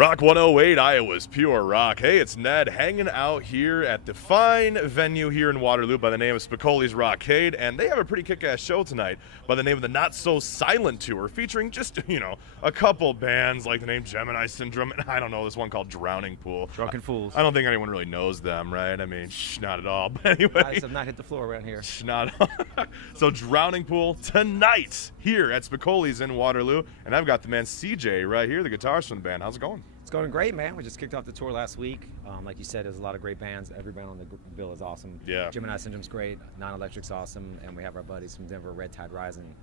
Rock 108, Iowa's pure rock. Hey, it's Ned hanging out here at the fine venue here in Waterloo by the name of Spicoli's Rockade, and they have a pretty kick-ass show tonight by the name of the Not So Silent Tour, featuring just, a couple bands like the name Gemini Syndrome, and I don't know, this one called Drowning Pool. Drunken Fools. I don't think anyone really knows them, right? I mean, not at all, but anyway. Guys have not hit the floor around here. Not at all. So Drowning Pool tonight here at Spicoli's in Waterloo, and I've got the man CJ right here, the guitarist from the band. How's it going? It's going great, man. We just kicked off the tour last week. Like you said, there's a lot of great bands. Every band on the bill is awesome. Yeah. Gemini Syndrome's great. Non-Electric's awesome. And we have our buddies from Denver, Red Tide Rising.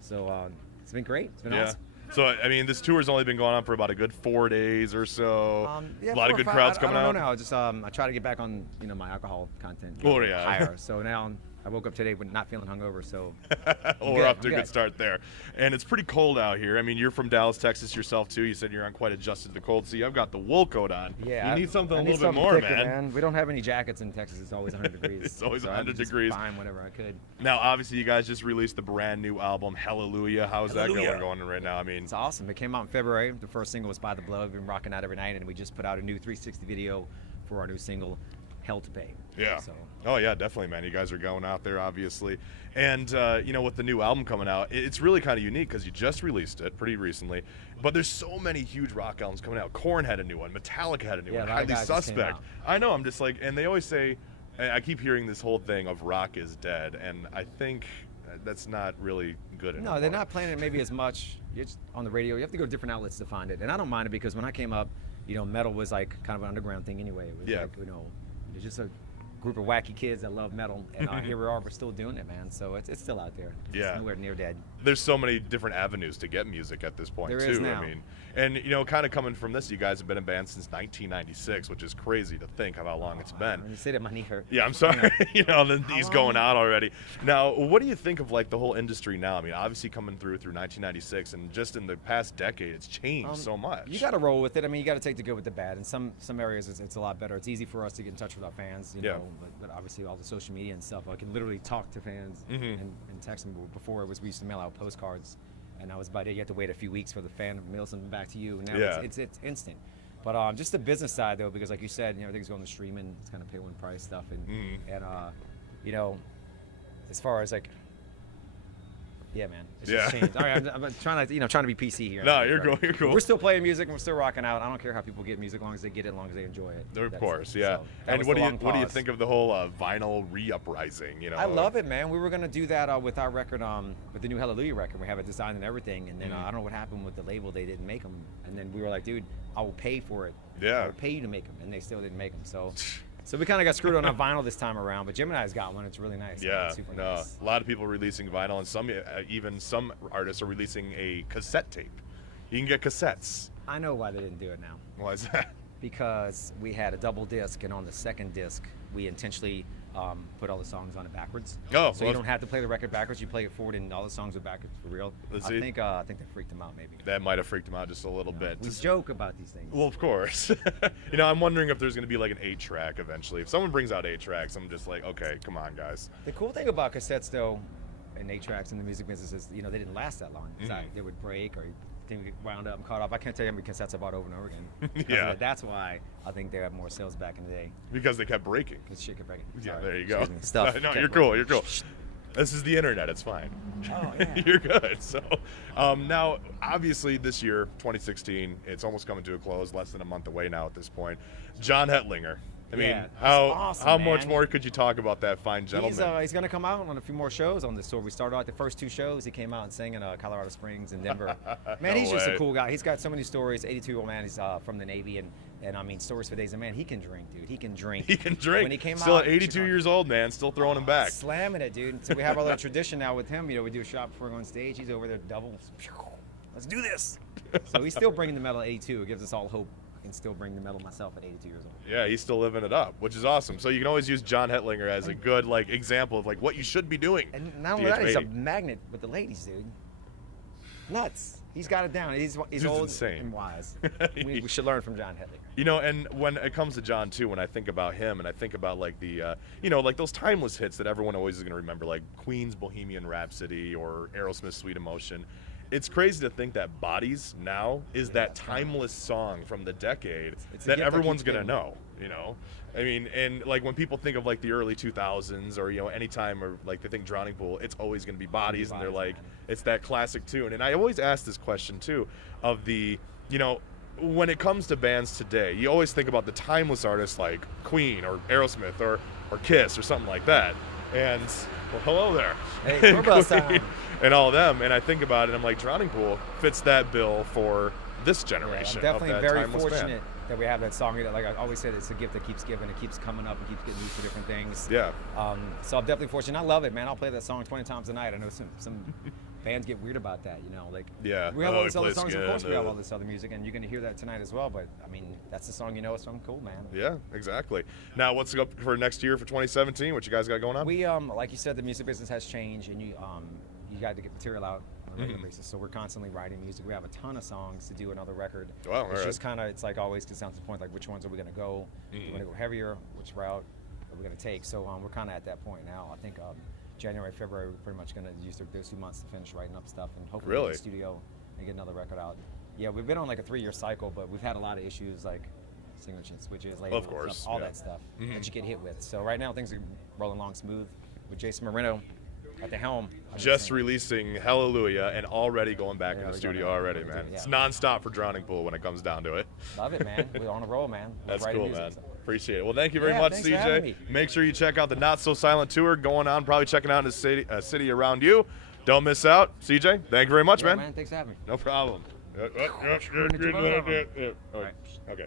So it's been great. It's been awesome. So, I mean, this tour's only been going on for about a good 4 days or so. A lot of good crowds coming out. I don't know now. Just I try to get back on, my alcohol content. Higher. So now I woke up today with not feeling hungover, so well, we're off to a good start there. And it's pretty cold out here. I mean, you're from Dallas, Texas yourself, too. You said you're quite adjusted to the cold. See, I've got the wool coat on. Yeah. You need something a little bit something more, thicker, man. We don't have any jackets in Texas. It's always 100 degrees. It's always so 100 I'm just degrees. Fine, whatever I could. Now, obviously, you guys just released the brand new album, Hallelujah. How's that going right now? I mean, it's awesome. It came out in February. The first single was By the Blood. We've been rocking out every night, and we just put out a new 360 video for our new single, Hell to Pay. Yeah. So. Oh, yeah, definitely, man. You guys are going out there, obviously. And, with the new album coming out, it's really kind of unique because you just released it pretty recently. But there's so many huge rock albums coming out. Korn had a new one. Metallica had a new one. Highly Suspect. I know. I'm just like, and they always say, I keep hearing this whole thing of rock is dead. And I think that's not really good enough. No, they're not playing it maybe as much. It's on the radio. You have to go to different outlets to find it. And I don't mind it because when I came up, metal was like kind of an underground thing anyway. It was like, it's just a group of wacky kids that love metal, and here we are, we're still doing it, man. So it's still out there. It's nowhere near dead. There's so many different avenues to get music at this point, there too. Is now. I mean, and kind of coming from this, you guys have been in band since 1996, which is crazy to think of how long it's been. You say that my knee hurt. Yeah, I'm sorry. The knee's going out already. Now, what do you think of like the whole industry now? I mean, obviously coming through 1996, and just in the past decade, it's changed so much. You got to roll with it. I mean, you got to take the good with the bad. In some areas, it's a lot better. It's easy for us to get in touch with our fans, but obviously all the social media and stuff, I can literally talk to fans and text them. Before we used to mail out postcards, and that was about it. You have to wait a few weeks for the fan to mail something back to you. Now it's instant. But just the business side though, because like you said, everything's going to streaming. It's kind of pay one price stuff, and as far as like. Yeah, man. It's just changed. All right, I'm trying to be PC here. No, you're cool. You're cool. We're still playing music and we're still rocking out. I don't care how people get music, as long as they get it, as long as they enjoy it. Of course, yeah. So and what do you think of the whole vinyl re-uprising? I love it, man. We were gonna do that with our record, with the new Hallelujah record. We have it designed and everything, and then I don't know what happened with the label. They didn't make them, and then we were like, dude, I will pay for it. Yeah. I will pay you to make them, and they still didn't make them. So we kind of got screwed on our vinyl this time around, but Gemini's got one. It's really nice. Yeah, it's super nice. A lot of people releasing vinyl, and even some artists are releasing a cassette tape. You can get cassettes. I know why they didn't do it now. Why is that? Because we had a double disc, and on the second disc, we intentionally put all the songs on it backwards. Oh, so you don't have to play the record backwards. You play it forward, and all the songs are backwards for real. I think that freaked them out, maybe. That might have freaked them out just a little bit. We joke about these things. Well, of course. I'm wondering if there's going to be like an 8-track eventually. If someone brings out 8 tracks, I'm just like, okay, come on, guys. The cool thing about cassettes, though, and 8 tracks in the music business is, they didn't last that long. They would break or things would get wound up and caught off. I can't tell you how many cassettes I bought over and over again. Yeah. That's why I think they had more sales back in the day. Because they kept breaking. Because shit kept breaking. Yeah, Sorry. there you go. Stuff. No, you're cool. You're cool. This is the internet. It's fine. Oh, yeah. You're good. So, now, obviously, this year, 2016, it's almost coming to a close, less than a month away now at this point. John Hetlinger. I mean, how much more could you talk about that fine gentleman? He's going to come out on a few more shows on this tour. We started out the first 2 shows. He came out and sang in Colorado Springs and Denver. Man, he's just a cool guy. He's got so many stories. 82-year-old man. He's from the Navy, and I mean, stories for days. And man, he can drink, dude. He can drink. He can drink. When he came still out, at 82 years old, man, still throwing him back. Slamming it, dude. So we have our little tradition now with him. We do a shot before we go on stage. He's over there double. Let's do this. So he's still bringing the metal at 82. It gives us all hope. I can still bring the metal myself at 82 years old. Yeah, he's still living it up, which is awesome. So you can always use John Hetlinger as a good example of what you should be doing. And not only that, he's a magnet with the ladies, dude. Nuts. He's got it down. He's old insane. And wise. we should learn from John Hetlinger. And when it comes to John too, when I think about him and I think about the those timeless hits that everyone always is going to remember, like Queen's Bohemian Rhapsody or Aerosmith's Sweet Emotion. it's crazy to think that Bodies now is that timeless song from the decade It's a that gift that everyone's keeps gonna giving. know. You know, I mean, and like when people think of like the early 2000s or any time or like they think Drowning Pool, it's always gonna be Bodies, and they're Bodies, like, man. it's that classic tune. And I always ask this question too, of the, when it comes to bands today, you always think about the timeless artists like Queen or Aerosmith or Kiss or something like that. And well, hello there. Hey, we're bust time. And all of them. And I think about it, I'm like, Drowning Pool fits that bill for this Yeah, generation. I'm definitely of that very timeless fortunate band. that we have that song. Like I always said, it's a gift that keeps giving. It keeps coming up and keeps getting used to different things. Yeah. So I'm definitely fortunate. I love it, man. I'll play that song 20 times a night. I know some bands get weird about that, Like, Yeah. we have all these other he plays songs. Of again, course, we have all this other music, and you're gonna hear that tonight as well. But I mean, that's the song. It's something cool, man. Yeah, exactly. Now, what's up for next year for 2017? What you guys got going on? We like you said, the music business has changed, and you got to get material out on a regular basis. So we're constantly writing music. We have a ton of songs to do another record. Wow, It's all just kind of, it's like always gets down to the point, like which ones are we gonna go? Do we want to go heavier? Which route are we gonna take? So we're kind of at that point now. I think January, February, we're pretty much gonna use those 2 months to finish writing up stuff and hopefully get in Really? the studio and get another record out. Yeah, we've been on like a 3-year cycle, but we've had a lot of issues like signature switches, labels, course, all yeah. that stuff that you get hit with. So right now things are rolling along smooth with Jason Marino at the helm. Just releasing Hallelujah and already going back Yeah, in the we're studio going- already, we're man. doing- It's yeah. nonstop for Drowning Pool when it comes down to it. Love it, man. We're on a roll, man. We're That's writing cool, music, man. so. Appreciate it. Well, thank you very Yeah, much, thanks for having CJ. me. Make sure you check out the Not So Silent tour going on. Probably checking out in the city around you. Don't miss out. CJ, thank you very much, Yeah, man. Thanks for having me. No problem. Screwing at your mother. All right. Okay.